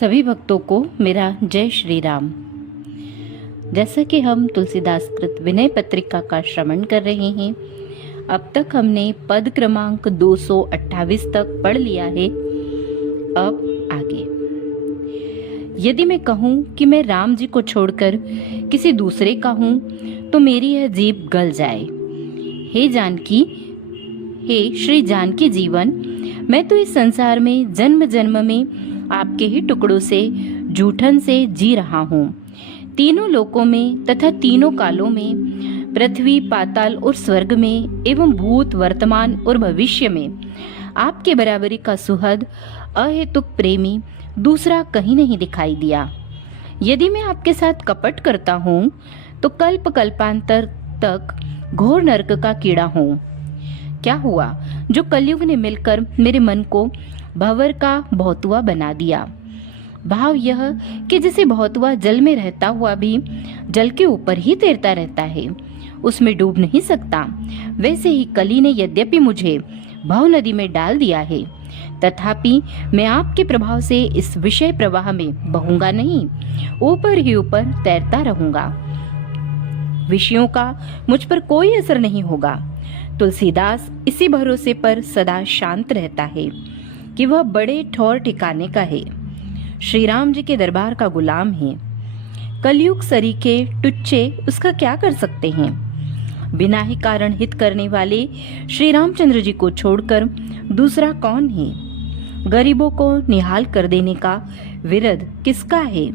सभी भक्तों को मेरा जय श्री राम। जैसा कि हम तुलसीदास कृत विनय पत्रिका का श्रवण कर रहे हैं, अब तक हमने पद क्रमांक 228 तक पढ़ लिया है। अब आगे, यदि मैं कहूँ कि मैं राम जी को छोड़कर किसी दूसरे का हूँ तो मेरी यह जीभ गल जाए। हे जानकी, हे श्री जानकी जीवन, मैं तो इस संसार में जन्म जन्म में आपके ही टुकड़ों से जूठन से जी रहा हूँ। तीनों लोकों में तथा तीनों कालों में, पृथ्वी पाताल और स्वर्ग में एवं भूत वर्तमान और भविष्य में आपके बराबरी का सुहद अहेतुक प्रेमी दूसरा कहीं नहीं दिखाई दिया। यदि मैं आपके साथ कपट करता हूँ तो कल्प कल्पांतर तक घोर नरक का कीड़ा हूँ। क्या हुआ जो कलयुग ने मिलकर मेरे मन को भंवर का भौतुआ बना दिया। भाव यह कि जैसे भौतुआ जल में रहता हुआ भी जल के ऊपर ही तैरता रहता है, उसमें डूब नहीं सकता, वैसे ही कली ने यद्यपि मुझे भव नदी में डाल दिया है, तथापि मैं आपके प्रभाव से इस विषय प्रवाह में बहूंगा नहीं, ऊपर ही ऊपर तैरता रहूंगा। विषयों का मुझ पर कोई असर नहीं होगा। तुलसीदास इसी भरोसे पर सदा शांत रहता है कि वह बड़े ठौर ठिकाने का है, श्री राम जी के दरबार का गुलाम है। कलयुग सरीखे टुच्चे उसका क्या कर सकते हैं। बिना ही कारण हित करने वाले श्री रामचंद्र जी को छोड़कर दूसरा कौन है। गरीबों को निहाल कर देने का विरध किसका है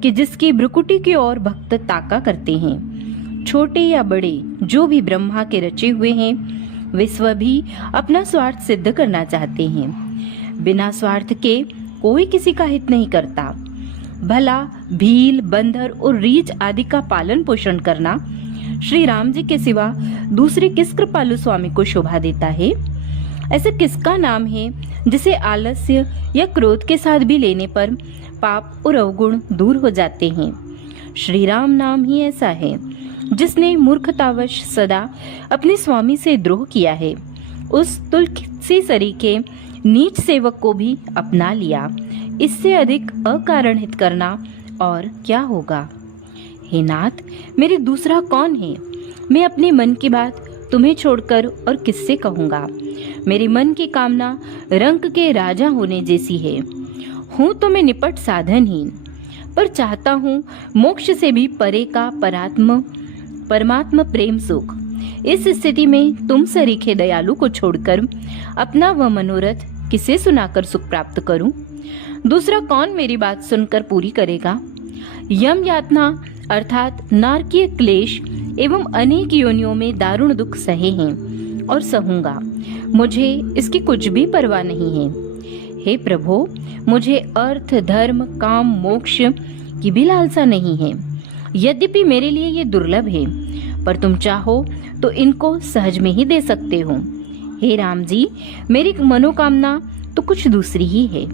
कि जिसकी भ्रुकुटी की ओर भक्त ताका करते हैं। छोटे या बड़े जो भी ब्रह्मा के रचे हुए हैं, वे स्व भी अपना स्वार्थ सिद्ध करना चाहते हैं। बिना स्वार्थ के कोई किसी का हित नहीं करता। भला भील, बंदर और रीछ आदि का पालन पोषण करना श्री राम जी के सिवा दूसरे किस कृपालु स्वामी को शोभा देता है। ऐसा किसका नाम है जिसे आलस्य या क्रोध के साथ भी लेने पर पाप और अवगुण दूर हो जाते हैं। श्री राम नाम ही ऐसा है जिसने मूर्खतावश सदा अपने स्वामी से द्रोह किया है। उस तुलसी सरीखे नीच सेवक को भी अपना लिया। इससे अधिक अकारण हित करना और क्या होगा। हे नाथ, मेरे दूसरा कौन है। मैं अपने मन की बात तुम्हें छोड़कर और किससे कहूँगा। मेरे मन की कामना रंक के राजा होने जैसी है। हूँ तो मैं निपट साधनहीन, पर चाहता हूँ मोक्ष से भी परे का परमात्मा प्रेम सुख। इस स्थिति में तुम सरीखे दयालु को छोड़कर अपना वह मनोरथ किसे सुनाकर सुख प्राप्त करूं। दूसरा कौन मेरी बात सुनकर पूरी करेगा। यम यातना अर्थात नारकीय क्लेश एवं अनेक योनियों में दारुण दुख सहे हैं और सहूंगा। मुझे इसकी कुछ भी परवाह नहीं है। हे प्रभु, मुझे अर्थ, धर्म, काम, मोक्ष की भी लालसा नहीं है। यद्यपि मेरे लिए ये दुर्लभ है, पर तुम चाहो तो इनको सहज में ही दे सकते हो। हे राम जी, मेरी मनोकामना तो कुछ दूसरी ही है।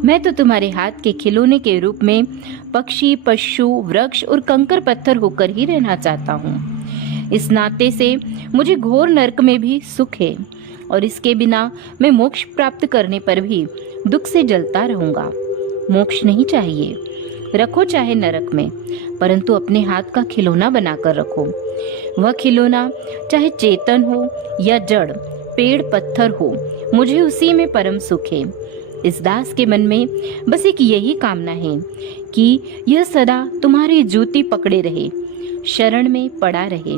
मैं तो तुम्हारे हाथ के खिलौने के रूप में पक्षी, पशु, वृक्ष और कंकर पत्थर होकर ही रहना चाहता हूँ। इस नाते से मुझे घोर नरक में भी सुख है और इसके बिना मैं मोक्ष प्राप्त करने पर भी दुख से जलता रहूंगा। मोक्ष नहीं चाहिए, रखो चाहे नरक में, परंतु अपने हाथ का खिलौना बनाकर रखो। वह खिलौना चाहे चेतन हो या जड़, पेड़ पत्थर हो, मुझे उसी में परम सुख है। इस दास के मन में बस एक यही कामना है कि यह सदा तुम्हारी जूती पकड़े रहे, शरण में पड़ा रहे।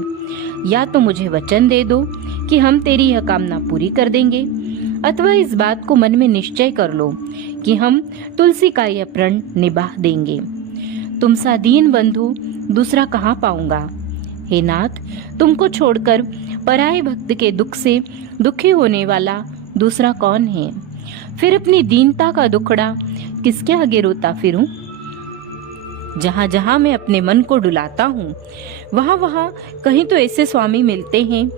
या तो मुझे वचन दे दो कि हम तेरी यह कामना पूरी कर देंगे, अथवा इस बात को मन में निश्चय कर लो कि हम तुलसी का यह प्रण निभा देंगे। तुम सा दीन बंधु दूसरा कहाँ पाऊंगा। हे नाथ, तुमको छोड़कर पराये भक्त के दुख से दुखी होने वाला दूसरा कौन है। फिर अपनी दीनता का दुखड़ा किसके आगे रोता फिरूं। जहाँ जहाँ मैं अपने मन को डुलाता हूँ, वहाँ वहाँ कहीं तो ऐसे स्वामी मिलते हैं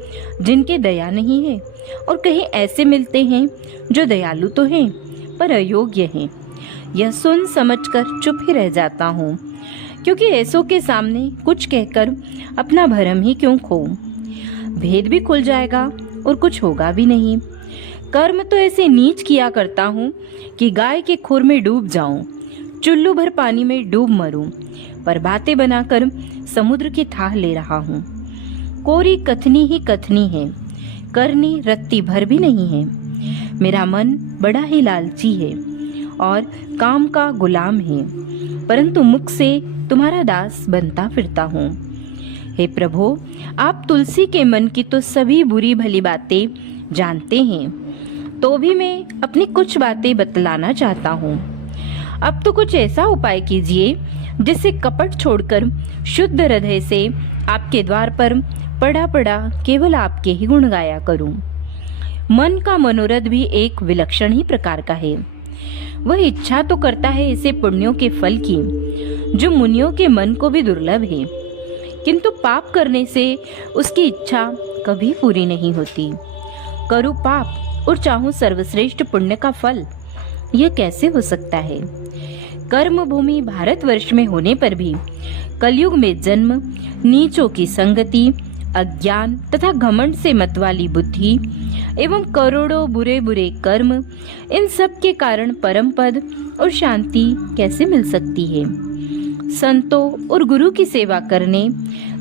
जिनके दया नहीं है, और कहीं ऐसे मिलते हैं जो दयालु तो हैं पर अयोग्य हैं। यह सुन समझकर चुप ही रह जाता हूँ, क्योंकि ऐसों के सामने कुछ कहकर अपना भरम ही क्यों खोऊं। भेद भी खुल जाएगा और कुछ होगा भी नहीं। कर्म तो ऐसे नीच किया करता हूँ कि गाय के खुर में डूब जाऊं। चुल्लू भर पानी में डूब मरूं, पर बातें बनाकर समुद्र की थाह ले रहा हूँ। कोरी कथनी ही कथनी है, करनी रत्ती भर भी नहीं है। मेरा मन बड़ा ही लालची है और काम का गुलाम है, परंतु मुख से तुम्हारा दास बनता फिरता हूँ। हे प्रभु, आप तुलसी के मन की तो सभी बुरी भली बातें जानते हैं, तो भी मैं अपनी कुछ बातें बतलाना चाहता हूँ। अब तो कुछ ऐसा उपाय कीजिए जिससे कपट छोड़कर शुद्ध हृदय से आपके द्वार पर पड़ा पड़ा केवल आपके ही गुण गाया करूं। मन का मनोरथ भी एक विलक्षण ही प्रकार का है। वह इच्छा तो करता है ऐसे पुण्यों के फल की जो मुनियों के मन को भी दुर्लभ है, किंतु पाप करने से उसकी इच्छा कभी पूरी नहीं होती। करूं पाप और चाहूं सर्वश्रेष्ठ पुण्य का फल, यह कैसे हो सकता है? कर्म भूमि भारतवर्ष में होने पर भी कलयुग में जन्म, नीचों की संगति, अज्ञान तथा घमंड से मतवाली बुद्धि एवं करोड़ों बुरे बुरे कर्म, इन सब के कारण परम पद और शांति कैसे मिल सकती है? संतों और गुरु की सेवा करने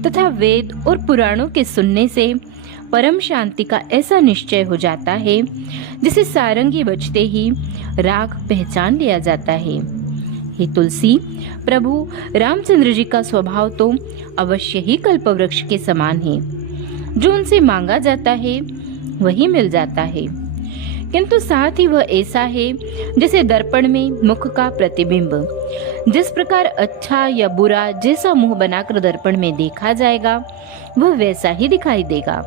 तथा वेद और पुराणों के सुनने से परम शांति का ऐसा निश्चय हो जाता है जिसे सारंगी बजते ही राग पहचान लिया जाता है। हे तुलसी, प्रभु रामचंद्र जी का स्वभाव तो अवश्य ही कल्पवृक्ष के समान है। जो उनसे मांगा जाता है वही मिल जाता है, किंतु साथ ही वह ऐसा है जैसे दर्पण में मुख का प्रतिबिंब। जिस प्रकार अच्छा या बुरा जैसा मुंह बनाकर दर्पण में देखा जाएगा, वह वैसा ही दिखाई देगा।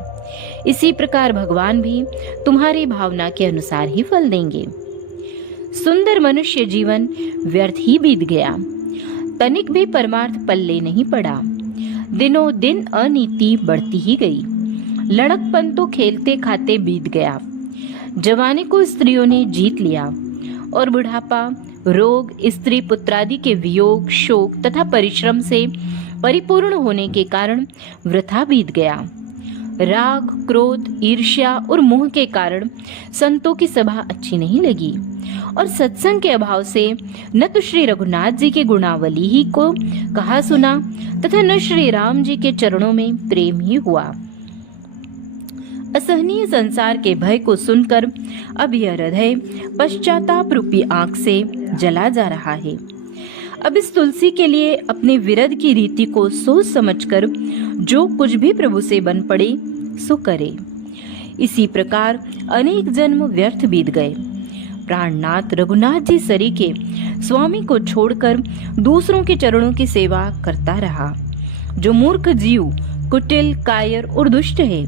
इसी प्रकार भगवान भी तुम्हारी भावना के अनुसार ही फल देंगे। सुंदर मनुष्य जीवन व्यर्थ ही बीत गया, तनिक भी परमार्थ पल्ले नहीं पड़ा। दिनों दिन अनीति बढ़ती ही गई। लड़कपन तो खेलते खाते बीत गया। जवानी को स्त्रियों ने जीत लिया और बुढ़ापा रोग, स्त्री पुत्रादि के वियोग, शोक तथा परिश्रम से परिपूर्ण होने के कारण वृथा बीत गया। राग, क्रोध, ईर्ष्या और मोह के कारण संतों की सभा अच्छी नहीं लगी और सत्संग के अभाव से न तो श्री रघुनाथ जी के गुणावली ही को कहा सुना तथा न श्री राम जी के चरणों में प्रेम ही हुआ। असहनीय संसार के भय को सुनकर अब यह हृदय पश्चाताप रूपी आंख से जला जा रहा है। अब इस तुलसी के लिए अपने विरध की रीति को सोच समझकर जो कुछ भी प्रभु से बन पड़े सो करे। इसी प्रकार अनेक जन्म व्यर्थ बीत गए। प्राणनाथ रघुनाथ जी सरीखे स्वामी को छोड़कर दूसरों के चरणों की सेवा करता रहा। जो मूर्ख जीव कुटिल, कायर और दुष्ट है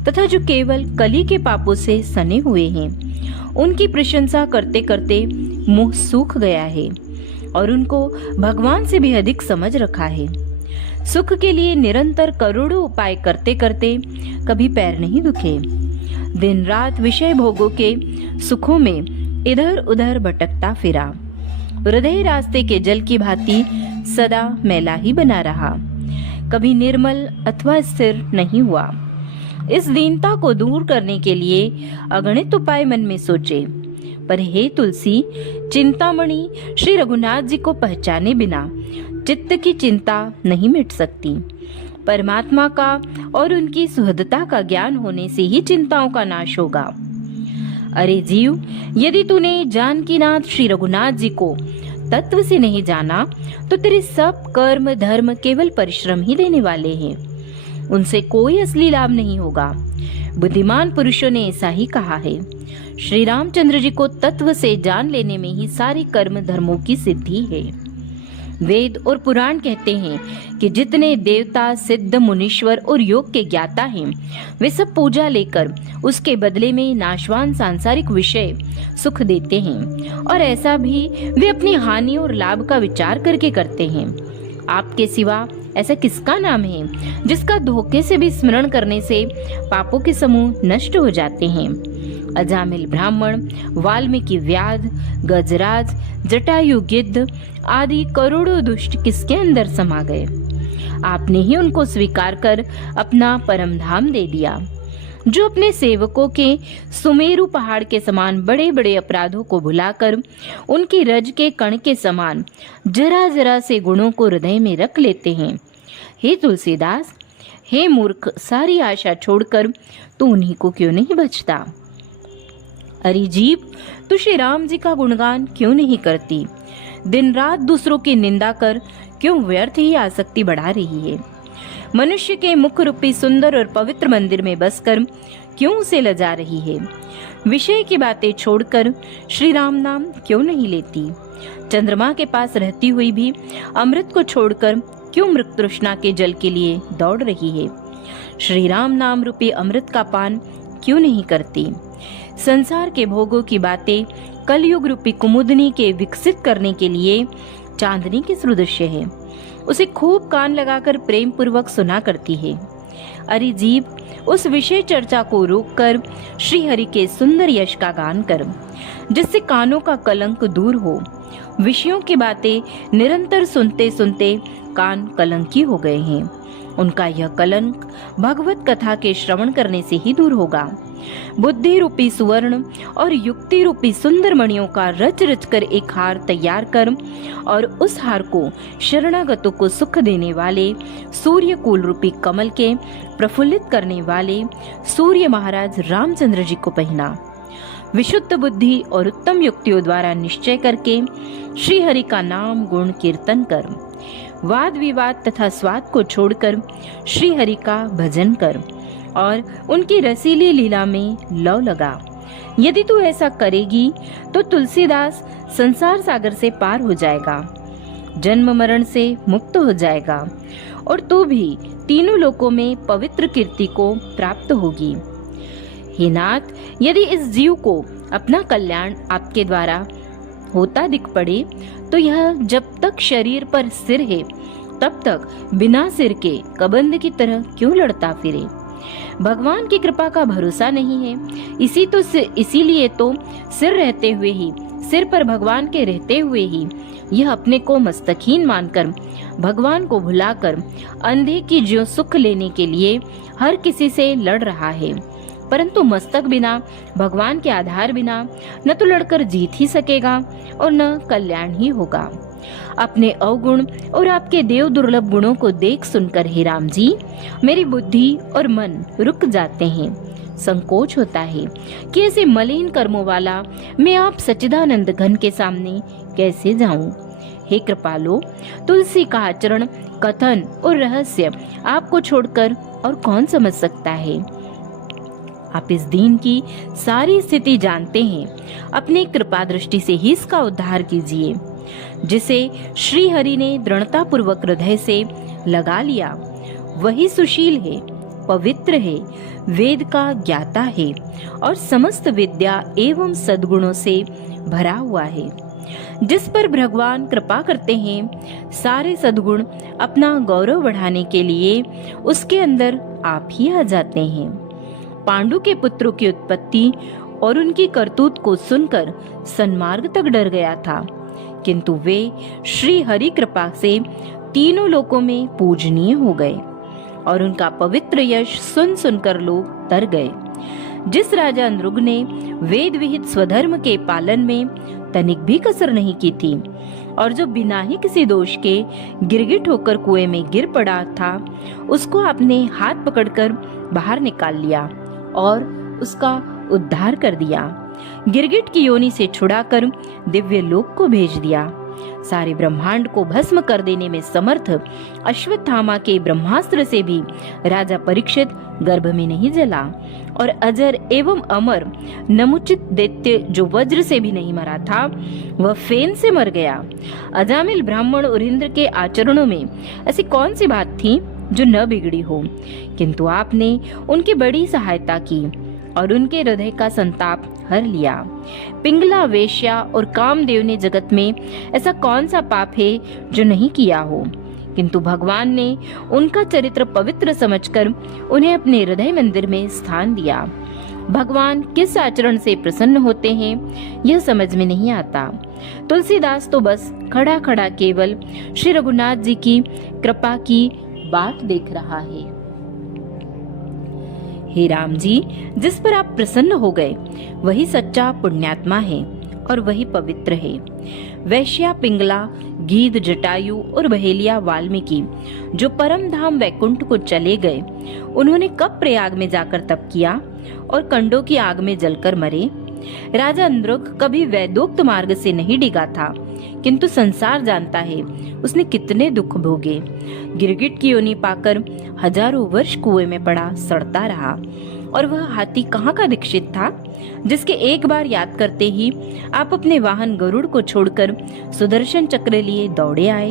तथा जो केवल कली के पापों से सने हुए हैं, उनकी प्रशंसा करते करते मुंह सूख गया है और उनको भगवान से भी अधिक समझ रखा है। सुख के लिए निरंतर करोड़ों उपाय करते करते कभी पैर नहीं दुखे। दिन रात विषय भोगों के सुखों में इधर उधर भटकता फिरा। हृदय रास्ते के जल की भांति सदा मैला ही बना रहा, कभी निर्मल अथवा स्थिर नहीं हुआ। इस दीनता को दूर करने के लिए अगणित उपाय मन में सोचे, पर हे तुलसी, चिंतामणि श्री रघुनाथ जी को पहचाने बिना चित्त की चिंता नहीं मिट सकती। परमात्मा का और उनकी सुहृदता का ज्ञान होने से ही चिंताओं का नाश होगा। अरे जीव, यदि तूने जानकीनाथ श्री रघुनाथ जी को तत्व से नहीं जाना तो तेरे सब कर्म धर्म केवल परिश्रम ही देने वाले हैं, उनसे कोई असली लाभ नहीं होगा। बुद्धिमान पुरुषों ने ऐसा ही कहा है। श्री रामचंद्र जी को तत्व से जान लेने में ही सारी कर्म धर्मों की सिद्धि है। वेद और पुराण कहते हैं कि जितने देवता, सिद्ध, मुनीश्वर और योग के ज्ञाता हैं, वे सब पूजा लेकर उसके बदले में नाशवान सांसारिक विषय सुख देते हैं, और ऐसा भी वे अपनी हानि और लाभ का विचार करके करते हैं। आपके सिवा ऐसा किसका नाम है जिसका धोखे से भी स्मरण करने से पापों के समूह नष्ट हो जाते हैं? अजामिल ब्राह्मण, वाल्मीकि व्याध, गजराज, जटायु गिद्ध आदि करोड़ों दुष्ट किसके अंदर समा गए? आपने ही उनको स्वीकार कर अपना परम धाम दे दिया। जो अपने सेवकों के सुमेरु पहाड़ के समान बड़े बड़े अपराधों को भुलाकर उनकी रज के कण के समान जरा जरा से गुणों को हृदय में रख लेते हैं। हे तुलसीदास, हे मूर्ख, सारी आशा छोड़कर तू उन्हीं को क्यों नहीं बचता? अरे जीव, तू श्री राम जी का गुणगान क्यों नहीं करती? दिन रात दूसरों की निंदा कर क्यों व्यर्थ ही आसक्ति बढ़ा रही है? मनुष्य के मुख रूपी सुंदर और पवित्र मंदिर में बसकर क्यों उसे लजा रही है? विषय की बातें छोड़कर श्री राम नाम क्यों नहीं लेती? चंद्रमा के पास रहती हुई भी अमृत को छोड़कर क्यों मृत तृष्णा के जल के लिए दौड़ रही है? श्री राम नाम रूपी अमृत का पान क्यों नहीं करती? संसार के भोगों की बातें कलयुग रूपी कुमुदनी के विकसित करने के लिए चांदनी के सदृश है, उसे खूब कान लगाकर प्रेम पूर्वक सुना करती है। अरे जीव, उस विषय चर्चा को रोककर श्री हरि के सुंदर यश का गान कर, जिससे कानों का कलंक दूर हो। विषयों की बातें निरंतर सुनते सुनते कान कलंकी हो गए हैं। उनका यह कलंक भगवत कथा के श्रवण करने से ही दूर होगा। बुद्धि रूपी सुवर्ण और युक्ति रूपी सुंदर मणियों का रच रच कर एक हार तैयार कर और उस हार को शरणागतों को सुख देने वाले सूर्य कुल रूपी कमल के प्रफुल्लित करने वाले सूर्य महाराज रामचंद्र जी को पहना। विशुद्ध बुद्धि और उत्तम युक्तियों द्वारा निश्चय करके श्री हरि का नाम गुण कीर्तन कर, वाद विवाद तथा स्वाद को छोड़कर श्री हरि का भजन कर और उनकी रसीली लीला में लौ लगा। यदि तू ऐसा करेगी तो तुलसीदास संसार सागर से पार हो जाएगा, जन्म मरण से मुक्त हो जाएगा और तू भी तीनों लोकों में पवित्र कीर्ति को प्राप्त होगी। हे नाथ, यदि इस जीव को अपना कल्याण आपके द्वारा होता दिख पड़े तो यह जब तक शरीर पर सिर है तब तक बिना सिर के कबंध की तरह क्यों लड़ता फिरे? भगवान की कृपा का भरोसा नहीं है, इसीलिए तो सिर रहते हुए ही, सिर पर भगवान के रहते हुए ही यह अपने को मस्तकहीन मानकर भगवान को भुलाकर अंधे की ज्यों सुख लेने के लिए हर किसी से लड़ रहा है। परंतु मस्तक बिना, भगवान के आधार बिना न तो लड़कर जीत ही सकेगा और न कल्याण ही होगा। अपने अवगुण और आपके देव दुर्लभ गुणों को देख सुनकर हे राम जी, मेरी बुद्धि और मन रुक जाते हैं। संकोच होता है कि ऐसे मलिन कर्मों वाला मैं आप सच्चिदानंद घन के सामने कैसे जाऊं? हे कृपालो, तुलसी का आचरण, कथन और रहस्य आपको छोड़कर और कौन समझ सकता है? आप इस दीन की सारी स्थिति जानते हैं। अपनी कृपा दृष्टि से ही इसका उद्धार कीजिए। जिसे श्री हरि ने दृढ़ता पूर्वक हृदय से लगा लिया वही सुशील है, पवित्र है, वेद का ज्ञाता है और समस्त विद्या एवं सद्गुणों से भरा हुआ है। जिस पर भगवान कृपा करते हैं, सारे सद्गुण अपना गौरव बढ़ाने के लिए उसके अंदर आप ही आ जाते हैं। पांडु के पुत्रों की उत्पत्ति और उनकी करतूत को सुनकर सन्मार्ग तक डर गया था, किंतु वे श्री हरि कृपा से तीनों लोकों में पूजनीय हो गए और उनका पवित्र यश सुन सुनकर लोग तर गए। जिस राजा अंद्रुग ने वेद विहित स्वधर्म के पालन में तनिक भी कसर नहीं की थी और जो बिना ही किसी दोष के गिरगिट होकर कुएं में गिर पड़ा था, उसको आपने हाथ पकड़कर बाहर निकाल लिया और उसका उद्धार कर दिया। गिरगिट की योनि से छुड़ाकर दिव्य लोक को भेज दिया। सारे ब्रह्मांड को भस्म कर देने में समर्थ अश्वत्थामा के ब्रह्मास्त्र से भी राजा परीक्षित गर्भ में नहीं जला और अजर एवं अमर नमुचित दैत्य जो वज्र से भी नहीं मरा था, वह फेन से मर गया। अजामिल ब्राह्मण और इंद्र के आचरणों में ऐसी कौन सी बात थी जो न बिगड़ी हो, किंतु आपने उनकी बड़ी सहायता की और उनके हृदय का संताप हर लिया। पिंगला, वेश्या और कामदेव ने जगत में ऐसा कौन सा पाप है जो नहीं किया हो, किंतु भगवान ने उनका चरित्र पवित्र समझकर उन्हें अपने हृदय मंदिर में स्थान दिया। भगवान किस आचरण से प्रसन्न होते हैं यह समझ में नहीं आता। तुलसीदास तो बस खड़ा खड़ा केवल श्री रघुनाथ जी की कृपा की बात देख रहा है। हे राम जी, जिस पर आप प्रसन्न हो गए वही सच्चा पुण्यात्मा है और वही पवित्र है। वैश्या पिंगला, गीध जटायु और बहेलिया वाल्मीकि जो परम धाम वैकुंठ को चले गए, उन्होंने कब प्रयाग में जाकर तप किया और कंडों की आग में जलकर मरे। राजा इंद्रक कभी वैदोक्त मार्ग से नहीं डिगा था, किंतु संसार जानता है उसने कितने दुख भोगे। गिरगिट की योनि पाकर हजारों वर्ष कुएं में पड़ा सड़ता रहा। और वह हाथी कहाँ का दीक्षित था, जिसके एक बार याद करते ही आप अपने वाहन गरुड़ को छोड़कर सुदर्शन चक्र लिए दौड़े आए।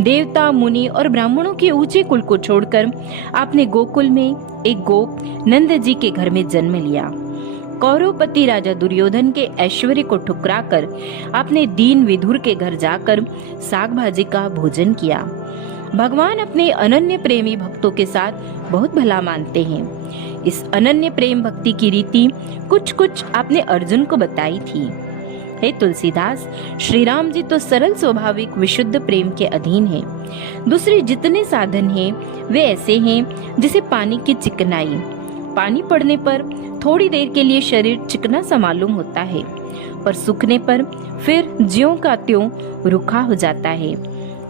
देवता, मुनि और ब्राह्मणों के ऊंचे कुल को छोड़कर आपने गोकुल में एक गोप नंद जी के घर में जन्म लिया। कौरवपति राजा दुर्योधन के ऐश्वर्य को ठुकराकर आपने दीन विदुर के घर जाकर साग भाजी का भोजन किया। भगवान अपने अनन्य प्रेमी भक्तों के साथ बहुत भला मानते हैं। इस अनन्य प्रेम भक्ति की रीति कुछ कुछ आपने अर्जुन को बताई थी। हे तुलसीदास, श्री राम जी तो सरल स्वाभाविक विशुद्ध प्रेम के अधीन हैं। दूसरे जितने साधन हैं वे ऐसे हैं जैसे पानी की चिकनाई। पानी पड़ने पर थोड़ी देर के लिए शरीर चिकना सा मालूम होता है, पर सूखने पर फिर ज्यों का त्यों रूखा हो जाता है।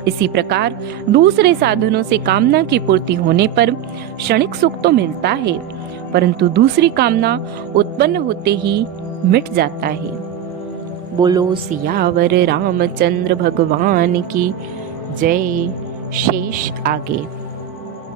इसी प्रकार दूसरे साधनों से कामना की पूर्ति होने पर क्षणिक सुख तो मिलता है, परंतु दूसरी कामना उत्पन्न होते ही मिट जाता है। बोलो सियावर रामचंद्र भगवान की जय। शेष आगे।